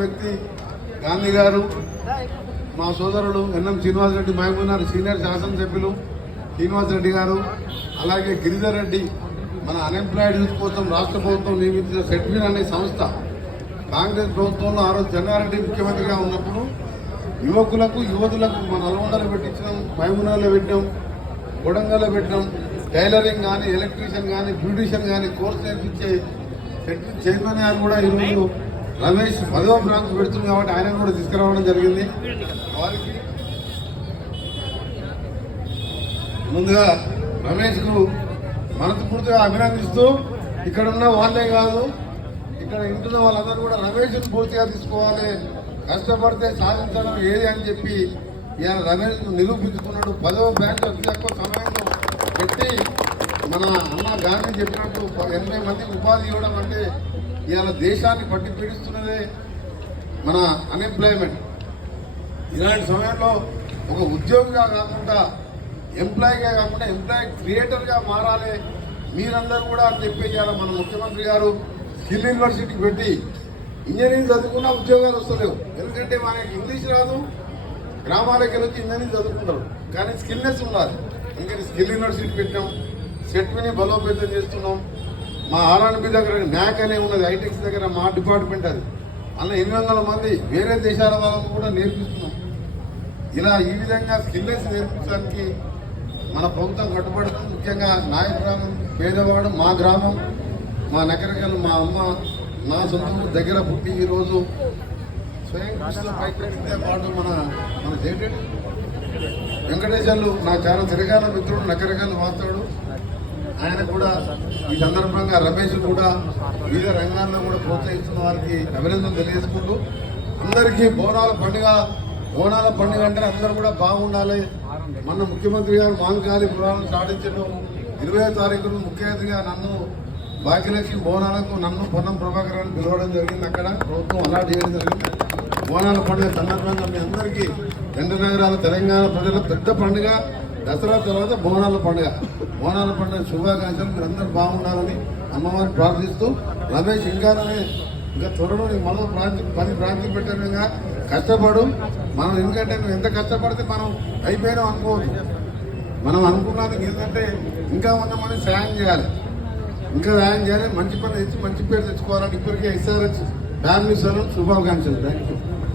వ్యక్తి గాంధీ గారు, మా సోదరుడు ఎన్ఎం శ్రీనివాసరెడ్డి, మహబూబ్నగర్ సీనియర్ శాసనసభ్యులు శ్రీనివాసరెడ్డి గారు, అలాగే గిరిధర్ రెడ్డి మన అన్ఎంప్లాయిడ్ యూత్ కోసం రాష్ట్ర ప్రభుత్వం నియమించిన సెట్విన్ అనే సంస్థ కాంగ్రెస్ ప్రభుత్వంలో ఆ రోజు చెన్నారెడ్డి ముఖ్యమంత్రిగా ఉన్నప్పుడు యువతులకు మన నల్గొండలో పెట్టించడం, మహబూబ్నగర్లో పెట్టాం, కొడంగల్లో పెట్టాం. టైలరింగ్ కానీ, ఎలక్ట్రీషియన్ కానీ, బ్యూటిషియన్ కానీ కోర్సు నేర్పించే సెట్విన్ చైర్మన్ గారు కూడా ఈరోజు రమేష్ 10వ బ్రాంచ్ పెడుతుంది కాబట్టి ఆయన కూడా తీసుకురావడం జరిగింది. వారికి ముందుగా రమేష్ కు మనస్ఫూర్తిగా అభినందిస్తూ, ఇక్కడ ఉన్న వాళ్ళే కాదు ఇక్కడ ఇంటున్న వాళ్ళందరూ కూడా రమేష్ పూర్తిగా తీసుకోవాలి, కష్టపడితే సాధించడం ఏది అని చెప్పి ఇవాళ రమేష్ నిరూపించుకున్నాడు. 10వ బ్రాంచ్ అతి తక్కువ సమయంలో పెట్టి మన అన్న గాంధీ చెప్పినట్టు 80 మందికి ఉపాధి ఇవ్వడం అంటే ఇవాళ దేశాన్ని పట్టి పీడిస్తున్నదే మన అన్ఎంప్లాయ్మెంట్. ఇలాంటి సమయంలో ఒక ఉద్యోగిగా కాకుండా, ఎంప్లాయీగా కాకుండా ఎంప్లాయీ క్రియేటర్గా మారాలి మీరందరూ కూడా అని చెప్పి ఇవాళ మన ముఖ్యమంత్రి గారు స్కిల్ యూనివర్సిటీ పెట్టి ఇంజనీరింగ్ చదువుకున్న ఉద్యోగాలు వస్తలేవు. ఎందుకంటే మనకి ఇంగ్లీష్ రాదు, గ్రామాలకి వచ్చి ఇంజనీరింగ్ చదువుకుంటారు, కానీ స్కిల్నెస్ ఉండాలి. ఇంకా స్కిల్ యూనివర్సిటీ పెట్టాం, సెట్విని బలోపేతం చేస్తున్నాం. మా ఆర్ఎండ్బి దగ్గర న్యాక్ అనే ఉన్నది, హైటెక్స్ దగ్గర మా డిపార్ట్మెంట్ అది. అలా 800 మంది వేరే దేశాల వాళ్ళకు కూడా నేర్పిస్తున్నాం. ఇలా ఈ విధంగా స్కిల్నెస్ నేర్పించడానికి మన ప్రభుత్వం కట్టుబడుతుంది. ముఖ్యంగా నాయ గ్రామం పేదవాడు, మా గ్రామం, మా నగరికలు, మా అమ్మ నా సొంత దగ్గర పుట్టి ఈరోజు స్వయం కృషిలో పైకి పాటు మన జేటెడ్ వెంకటేశ్వర్లు నా చాలా తిరగాల మిత్రుడు, నకరకాలు వాస్తాడు. ఆయన కూడా ఈ సందర్భంగా రమేష్ కూడా వివిధ రంగాల్లో కూడా ప్రోత్సహిస్తున్న వారికి అభినందన తెలియజేసుకుంటూ, అందరికీ బోనాల పండుగ అంటే అందరూ కూడా బాగుండాలి. మన ముఖ్యమంత్రి గారు మాంకాళి పురాణం సాధించడం 20వ తారీఖున ముఖ్య అతిథిగా నన్ను భాగ్యలక్ష్మి బోనాలకు నన్ను పొన్నం ప్రభాకర్ అని పిలవడం జరిగింది. అక్కడ ప్రభుత్వం అలాట్ చేయడం జరిగింది. బోనాల పండుగ సందర్భంగా మీ అందరికీ రెండు నగరాల తెలంగాణ ప్రజల పెద్ద పండుగ దసరా తర్వాత బోనాల పండుగ శుభాకాంక్షలు. మీరు అందరూ బాగుండాలని అమ్మవారిని ప్రార్థిస్తూ, రమేష్ ఇంకా త్వరలో మనం ప్రాంతం పెట్టానుగా కష్టపడు. మనం ఎందుకంటే నువ్వు ఎంత కష్టపడితే మనం అయిపోయినాం అనుకోవచ్చు. మనం అనుకున్నది ఏంటంటే ఇంకా 100 మంది సాయం చేయాలి, మంచి పని తెచ్చి మంచి పేరు తెచ్చుకోవాలని ఇప్పటికే SRH ఫ్యామిలీ సలూన్ శుభాకాంక్షలు. Thank you.